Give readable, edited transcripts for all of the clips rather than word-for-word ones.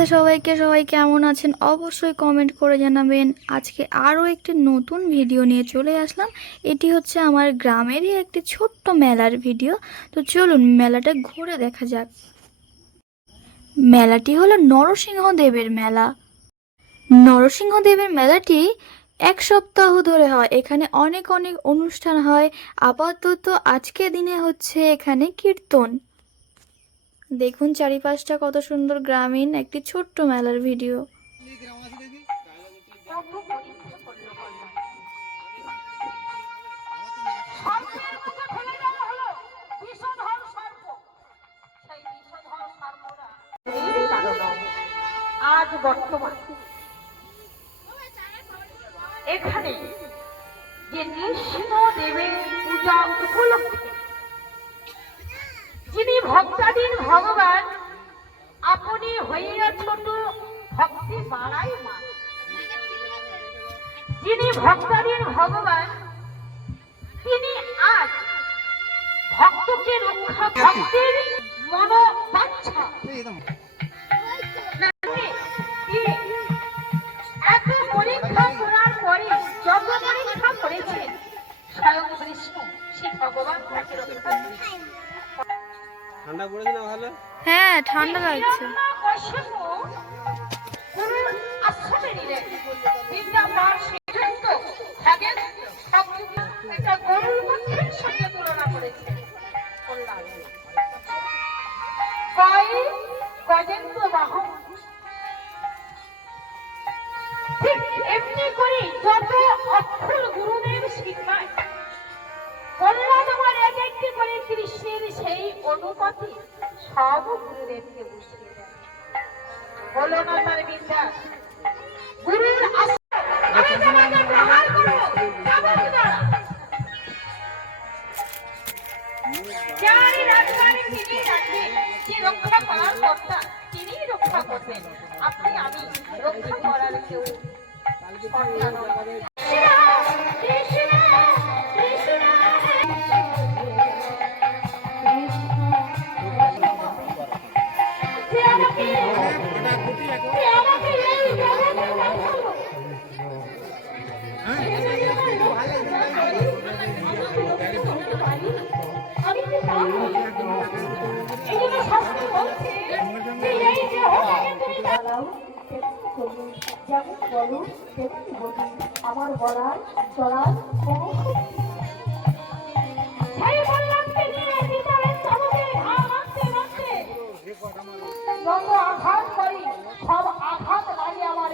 রাধে সবাইকে। সবাই কেমন আছেন অবশ্যই কমেন্ট করে জানাবেন। আজকে আরও একটি নতুন ভিডিও নিয়ে চলে আসলাম। এটি হচ্ছে আমার গ্রামেরই একটি ছোট্ট মেলার ভিডিও। তো চলুন মেলাটা ঘুরে দেখা যাক। মেলাটি হলো নরসিংহদেবের মেলা। নরসিংহদেবের মেলাটি এক সপ্তাহ ধরে হয়। এখানে অনেক অনেক অনুষ্ঠান হয়। আপাতত আজকে দিনে হচ্ছে এখানে কীর্তন। দেখুন চারিপাশটা কত সুন্দর, গ্রামীণ একটি ছোট্ট মেলার ভিডিও। আজ বর্তমান এখানে যে নৃসিংহদেবের পূজা উপলক্ষে যিনি ভক্তাধীন ভগবান আপনি হইয়া ছোট ভক্তি বাড়াই মান, যিনি ভক্তাধীন ভগবান তিনি আজ ভক্তকে রক্ষা ভক্তির মনোবাঞ্ছা এত পরীক্ষা করার পরে যত পরীক্ষা করেছে স্বয়ং বিষ্ণু শ্রী ভগবান তাকে রক্ষা করেছে। ঠান্ডা পড়েছে না ভালো? হ্যাঁ ঠান্ডা লাগছে। আশ্রমে নিলেন বিদ্যাপাঠ সিদ্ধান্ত ত্যাগের এটা গরুর মধ্যে সঙ্গে তুলনা করেছে। গজেন্দ্র বাহন ঠিক এমনি করে যত অক্ষর গুরুদেব শিখায় কল্যাণ আমার এক একটি করে কৃষ্ণের সেই অনুপাতে সব গুরুদেবকে বসিয়ে দেয়। বলো না তার বিদ্যা গুরুর আমি তোমাকে প্রহার করবো যারই রাজবাড়ি তিনি রাখবেন, যে রক্ষা করার কর্তা তিনি রক্ষা করবেন। আপনি আমি রক্ষা করার কেউ কর্তা নয়। আমার বলার চলার যত আঘাত করি সব আঘাত বাড়ি আমার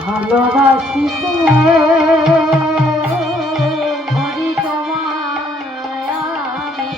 ভালোবাসি হরি তোমায় আমি